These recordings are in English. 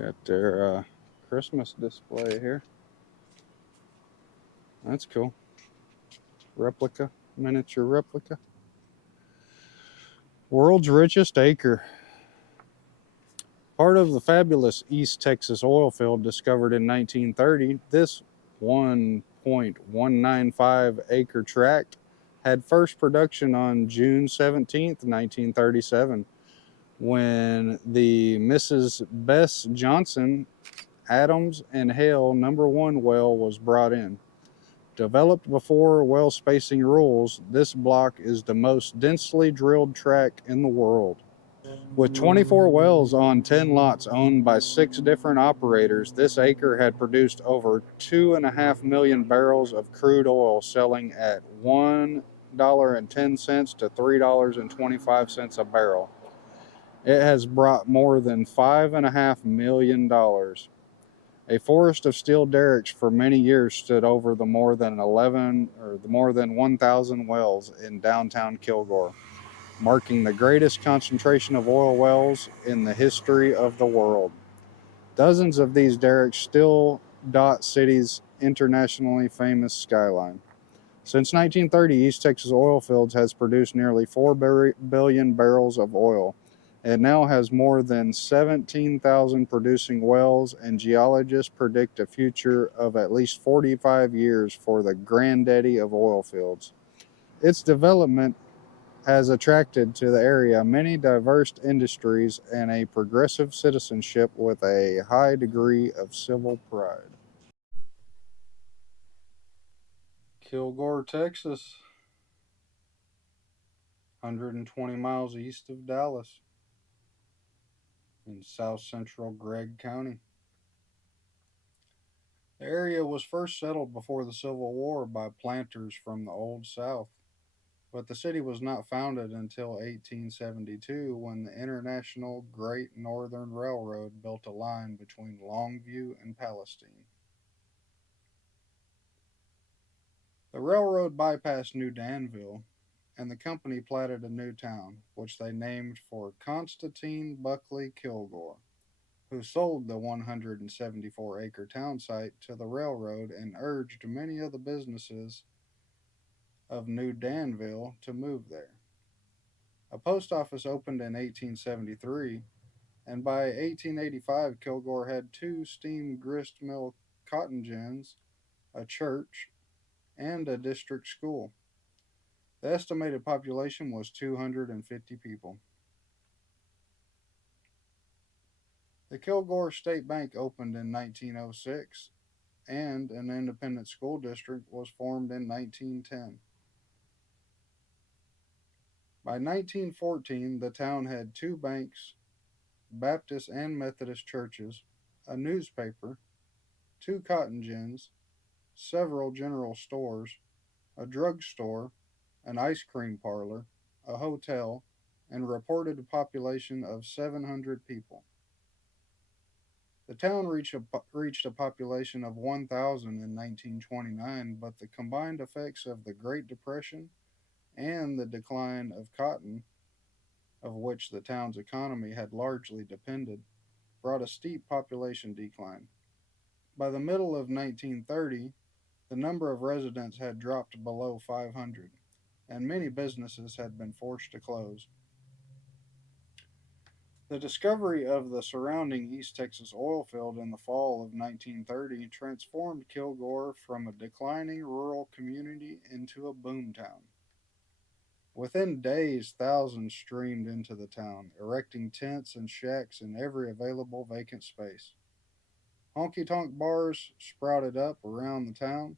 Got their Christmas display here. That's cool. Replica, miniature replica. World's richest acre. Part of the fabulous East Texas oil field discovered in 1930, this 1.195 acre tract had first production on June 17th, 1937, when the Mrs. Bess Johnson Adams and Hale number 1 well was brought in. Developed before well spacing rules, this block is the most densely drilled tract in the world. With 24 wells on 10 lots owned by 6 different operators, this acre had produced over 2.5 million barrels of crude oil, selling at $1.10 to $3.25 a barrel. It has brought more than $5.5 million. A forest of steel derricks for many years stood over the more than 1,000 wells in downtown Kilgore, marking the greatest concentration of oil wells in the history of the world. Dozens of these derricks still dot city's internationally famous skyline. Since 1930, East Texas oil fields has produced nearly 4 billion barrels of oil. It now has more than 17,000 producing wells, and geologists predict a future of at least 45 years for the granddaddy of oil fields. Its development has attracted to the area many diverse industries and a progressive citizenship with a high degree of civil pride. Kilgore, Texas, 120 miles east of Dallas in south central Gregg County. The area was first settled before the Civil War by planters from the Old South, but the city was not founded until 1872 when the International Great Northern Railroad built a line between Longview and Palestine. The railroad bypassed New Danville, and the company platted a new town, which they named for Constantine Buckley Kilgore, who sold the 174-acre town site to the railroad and urged many of the businesses of New Danville to move there. A post office opened in 1873, and by 1885, Kilgore had 2 steam grist mill cotton gins, a church, and a district school. The estimated population was 250 people. The Kilgore State Bank opened in 1906, and an independent school district was formed in 1910. By 1914, the town had 2 banks, Baptist and Methodist churches, a newspaper, 2 cotton gins, several general stores, a drug store, an ice cream parlor, a hotel, and reported a population of 700 people. The town reached a population of 1,000 in 1929, but the combined effects of the Great Depression and the decline of cotton, of which the town's economy had largely depended, brought a steep population decline. By the middle of 1930, the number of residents had dropped below 500, and many businesses had been forced to close. The discovery of the surrounding East Texas oil field in the fall of 1930 transformed Kilgore from a declining rural community into a boomtown. Within days, thousands streamed into the town, erecting tents and shacks in every available vacant space. Honky tonk bars sprouted up around the town.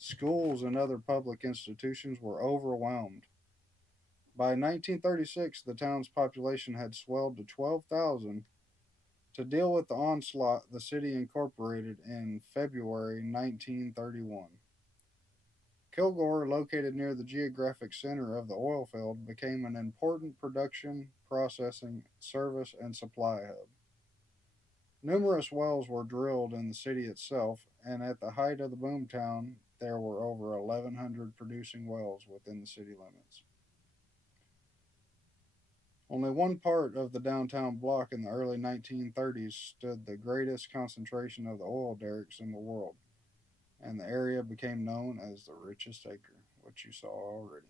Schools and other public institutions were overwhelmed. By 1936, the town's population had swelled to 12,000. To deal with the onslaught, the city incorporated in February 1931. Kilgore, located near the geographic center of the oil field, became an important production, processing, service, and supply hub. Numerous wells were drilled in the city itself, and at the height of the boomtown, there were over 1,100 producing wells within the city limits. Only one part of the downtown block in the early 1930s stood the greatest concentration of the oil derricks in the world, and the area became known as the richest acre, which you saw already.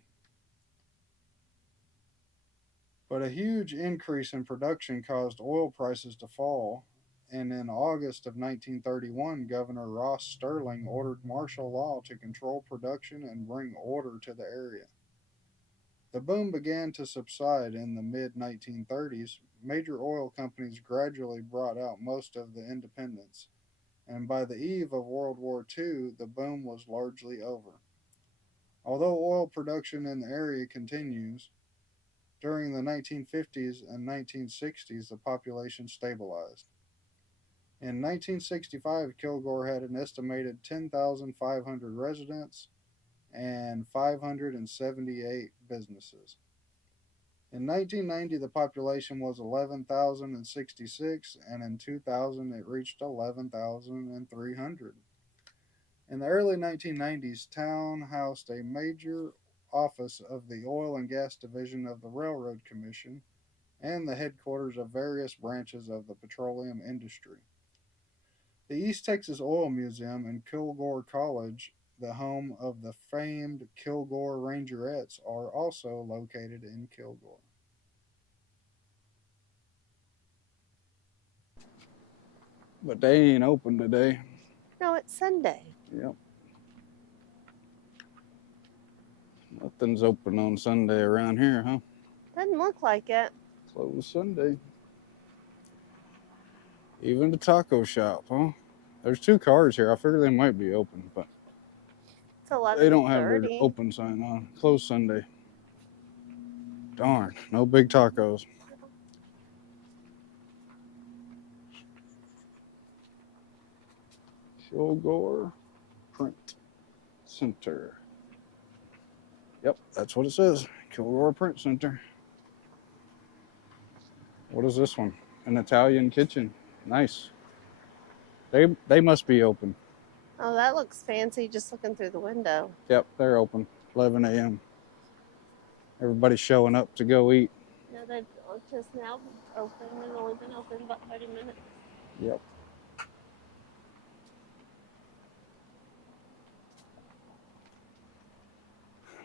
But a huge increase in production caused oil prices to fall, and in August of 1931, Governor Ross Sterling ordered martial law to control production and bring order to the area. The boom began to subside in the mid 1930s. Major oil companies gradually brought out most of the independents, and by the eve of World War II, the boom was largely over. Although oil production in the area continues, during the 1950s and 1960s, the population stabilized. In 1965, Kilgore had an estimated 10,500 residents and 578 businesses. In 1990, the population was 11,066, and in 2000, it reached 11,300. In the early 1990s, town housed a major office of the Oil and Gas Division of the Railroad Commission and the headquarters of various branches of the petroleum industry. The East Texas Oil Museum and Kilgore College, the home of the famed Kilgore Rangerettes, are also located in Kilgore. But they ain't open today. No, it's Sunday. Yep. Nothing's open on Sunday around here, huh? Doesn't look like it. Closed Sunday. Even the taco shop, huh? There's two cars here. I figure they might be open, but It's 11:30. they don't have their open sign on. Closed Sunday. Darn, no big tacos. Kilgore Print Center. Yep, that's what it says. Kilgore Print Center. What is this one? An Italian kitchen. Nice. They must be open. Oh, that looks fancy just looking through the window. Yep, they're open. 11 a.m. Everybody's showing up to go eat. Yeah, they've just now opened. They've only been open about 30 minutes. Yep.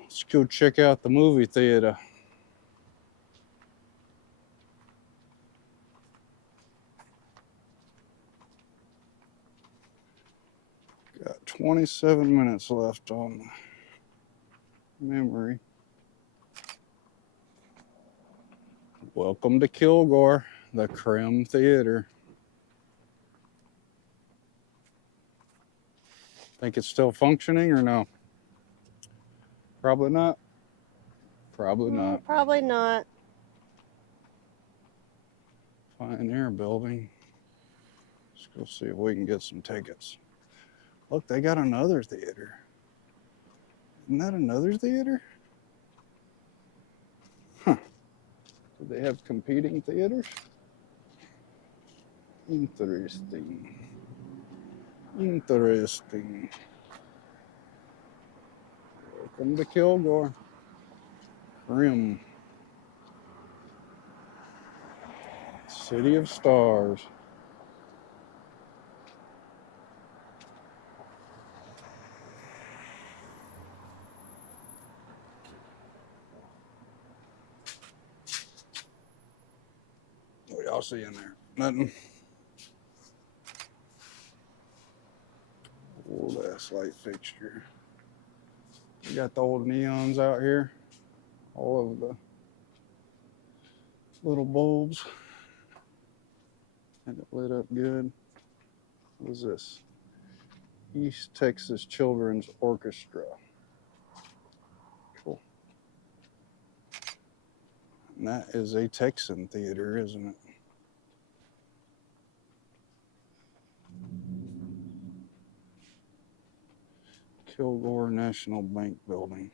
Let's go check out the movie theater. Got 27 minutes left on memory. Welcome to Kilgore, the Creme Theater. Think it's still functioning or no? Probably not. Probably not. Probably not. Pioneer Building. Let's go see if we can get some tickets. Look, they got another theater. Isn't that another theater? Huh. Do they have competing theaters? Interesting. Interesting. Welcome to Kilgore. Rim. City of Stars. What y'all see in there? Nothing. Old ass light fixture. We got the old neons out here. All of the little bulbs. And it lit up good. What is this? East Texas Children's Orchestra. Cool. And that is a Texan theater, isn't it? Kilgore National Bank Building.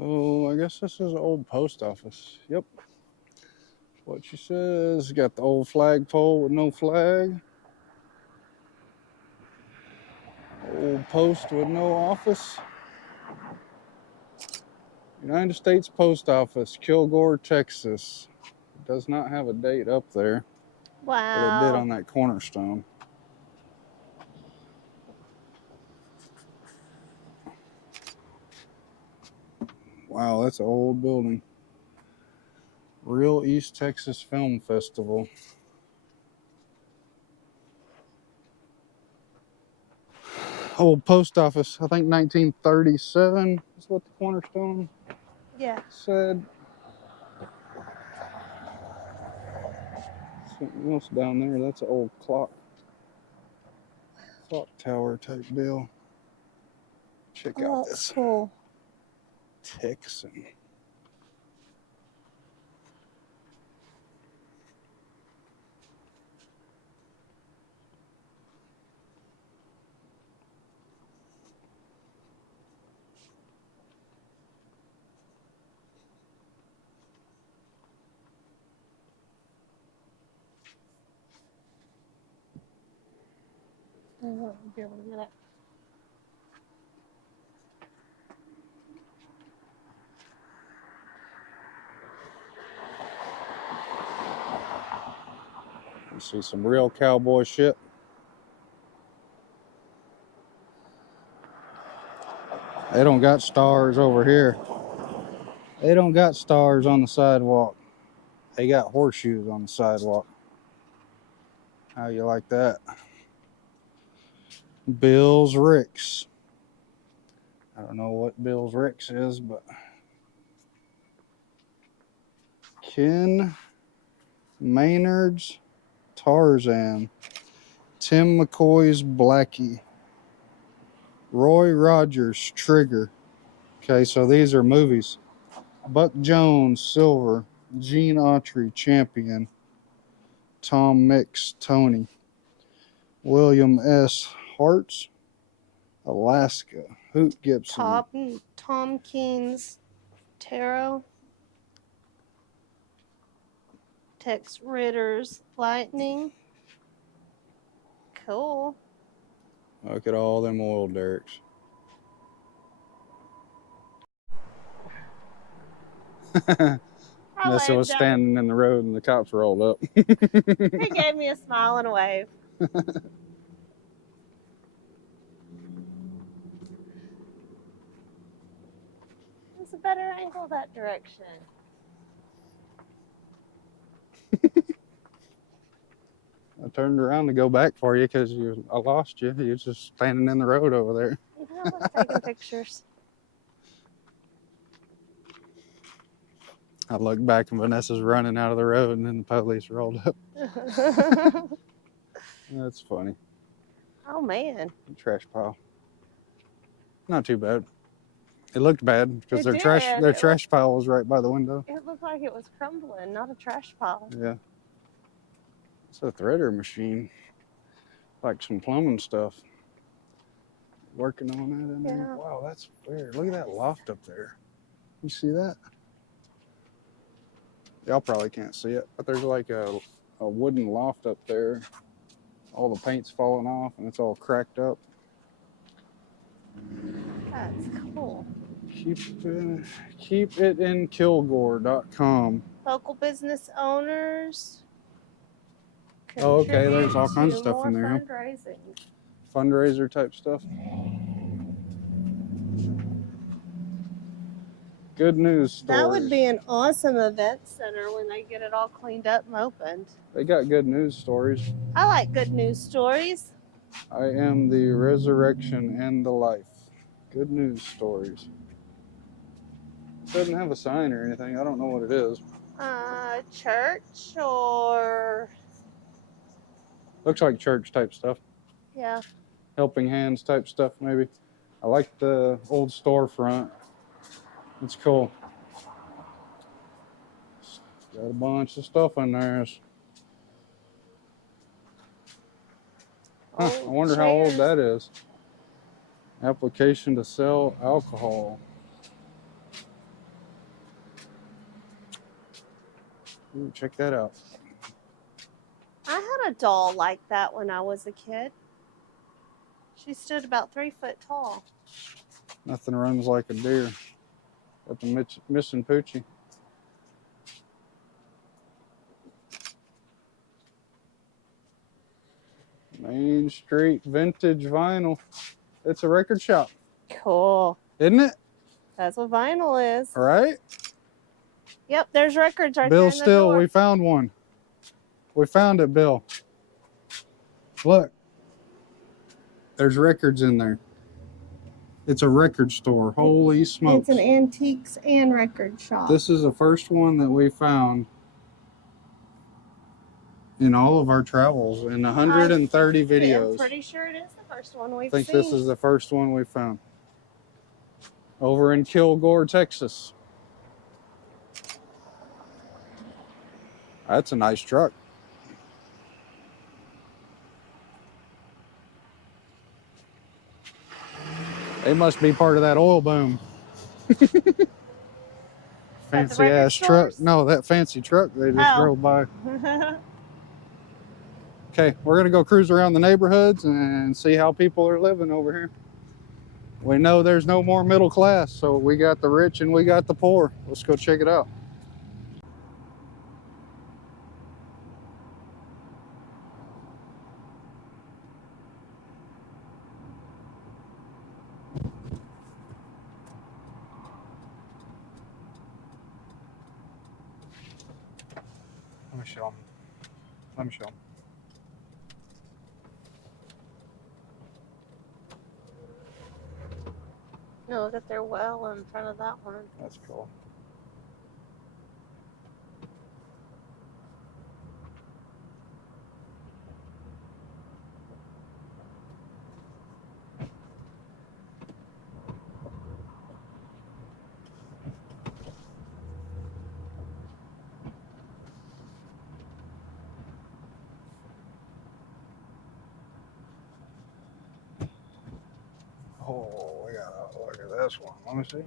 Oh, I guess this is an old post office. Yep. What she says, got the old flagpole with no flag. Old post with no office. United States Post Office, Kilgore, Texas. It does not have a date up there, but it did Wow. on that cornerstone. Wow, that's an old building. Real East Texas Film Festival. Old post office, I think 1937 is what the cornerstone Yeah. said. Something else down there, that's an old clock tower type deal. Check out That's this cool. Texan. Here, 1 minute. You see some real cowboy shit. They don't got stars over here. They don't got stars on the sidewalk. They got horseshoes on the sidewalk. How you like that? Bill's Ricks. I don't know what Bill's Ricks is, but Ken Maynard's Tarzan. Tim McCoy's Blackie. Roy Rogers Trigger. Okay, so these are movies. Buck Jones Silver. Gene Autry Champion. Tom Mix Tony. William S. Hart's Alaska. Hoot Gibson. Tom Keen's Tarot. Tex Ritter's Lightning. Cool. Look at all them oil derricks. Nessa was standing in the road and the cops rolled up. He gave me a smile and a wave. It's a better angle that direction. I turned around to go back for you because I lost you. You was just standing in the road over there. I was taking pictures. I looked back and Vanessa's running out of the road and then the police rolled up. That's funny. Oh, man. Trash pile. Not too bad. It looked bad because their It trash pile was right by the window. It looked like it was crumbling, not a trash pile. Yeah. It's a threader machine. Like some plumbing stuff. Working on that in there. Wow, that's weird. Look at that loft up there. You see that? Y'all probably can't see it, but there's like a wooden loft up there. All the paint's falling off and it's all cracked up. That's cool. Keep it in Kilgore.com. Local business owners. Oh, okay. There's all kinds of stuff in there. Fundraising. Fundraiser type stuff. Good news stories. That would be an awesome event center when they get it all cleaned up and opened. They got good news stories. I like good news stories. I am the resurrection and the life. Good news stories. It doesn't have a sign or anything. I don't know what it is. Church or... Looks like church type stuff. Yeah. Helping hands type stuff maybe. I like the old storefront. It's cool. Got a bunch of stuff in there. I wonder how old that is. Application to sell alcohol. Ooh, check that out. I had a doll like that when I was a kid. She stood about 3 foot tall. Nothing runs like a deer. Got the missing Poochie. Main Street Vintage Vinyl. It's a record shop. Cool. Isn't it? That's what vinyl is. Right? Yep, there's records right Bill there in the Still, door. we found one. We found it, Bill. Look. There's records in there. It's a record store. Holy smokes. It's an antiques and record shop. This is the first one that we found in all of our travels in 130 videos. I'm pretty sure it is the first one we've I think seen. this is the first one we found. Over in Kilgore, Texas. That's a nice truck. They must be part of that oil boom. Fancy ass truck. No, that fancy truck they just drove by. Okay, we're gonna go cruise around the neighborhoods and see how people are living over here. We know there's no more middle class, so we got the rich and we got the poor. Let's go check it out. Let me show them. Let me show them. No, look at their well in front of that one. That's cool. Oh, we gotta look at this one. Let me see.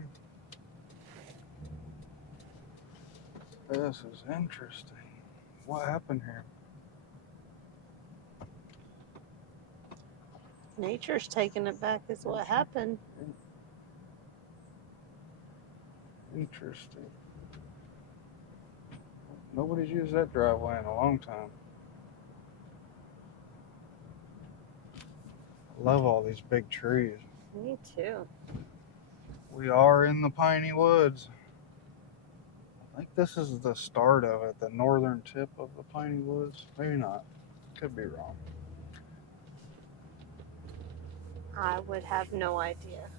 This is interesting. What happened here? Nature's taking it back is what happened. Interesting. Nobody's used that driveway in a long time. I love all these big trees. Me too. We are in the piney woods. I think this is the start of it, the northern tip of the piney woods. Maybe not. Could be wrong. I would have no idea.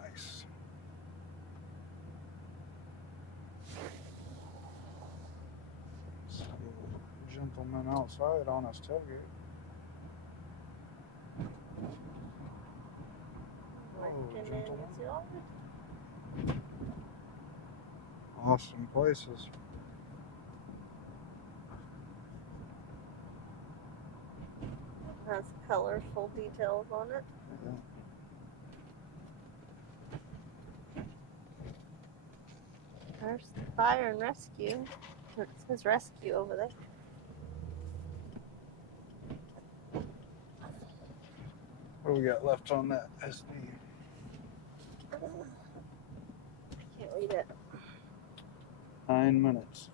Nice. Some gentleman outside on his tailgate. Awesome places. Has colorful details on it. Yeah. There's fire and rescue. It says rescue over there. What do we got left on that SD? Can't read it. 9 minutes.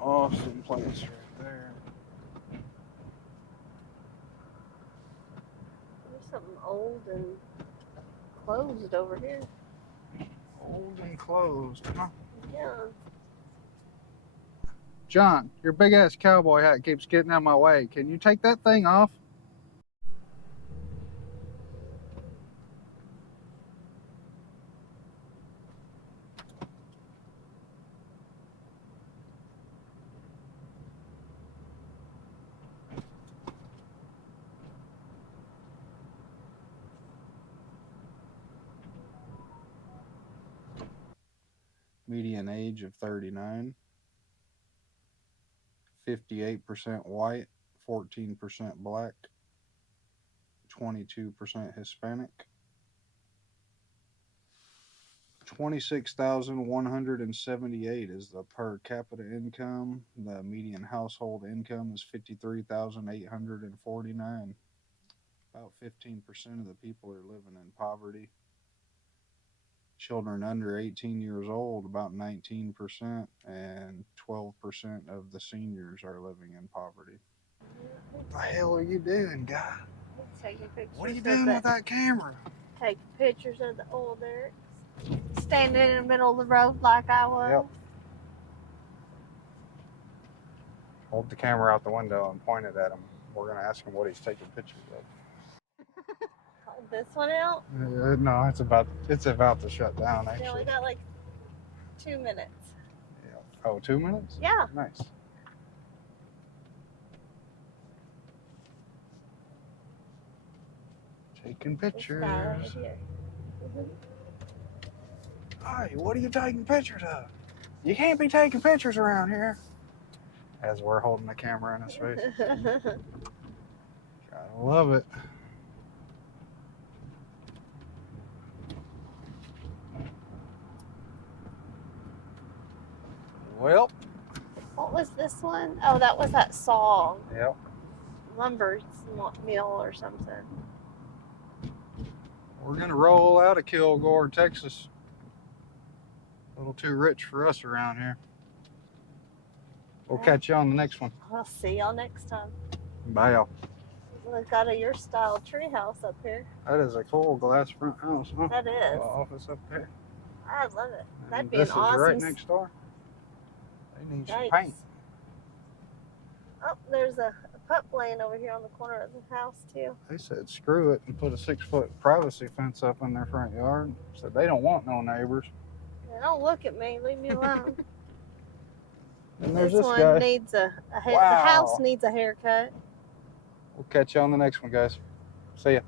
Awesome place right there. There's something old and closed over here. Old and closed, huh? Yeah. John, your big ass cowboy hat keeps getting out of my way. Can you take that thing off? Median age of 39. 58% white, 14% black, 22% Hispanic. $26,178 is the per capita income. The median household income is $53,849. About 15% of the people are living in poverty. Children under 18 years old, about 19%, and 12% of the seniors are living in poverty. What the hell are you doing, guy? Taking pictures. What are you doing with that camera? Taking pictures of the old derricks. Standing in the middle of the road like I was. Yep. Hold the camera out the window and point it at him. We're going to ask him what he's taking pictures of. Hold this one out? No, it's about to shut down, actually. Yeah, we got like 2 minutes. Yeah. Oh, 2 minutes? Yeah. Nice. Taking pictures. This guy right here. Hey, what are you taking pictures of? You can't be taking pictures around here. As we're holding the camera in his face. Gotta love it. Well. What was this one? Oh, that was that song. Yep. Lumber's Mill or something. We're gonna roll out of Kilgore, Texas. A little too rich for us around here. We'll catch you on the next one. I'll see y'all next time. Bye, y'all. We've got a your style tree house up here. That is a cool glass front house, huh? That is. Office up there. I love it. That'd be this an awesome. This is right next door. They need some paint. Oh, there's a pup laying over here on the corner of the house too. They said screw it and put a 6-foot privacy fence up in their front yard. Said they don't want no neighbors. Yeah, don't look at me. Leave me alone. And there's this this one guy. Needs a wow. The house needs a haircut. We'll catch you on the next one, guys. See ya.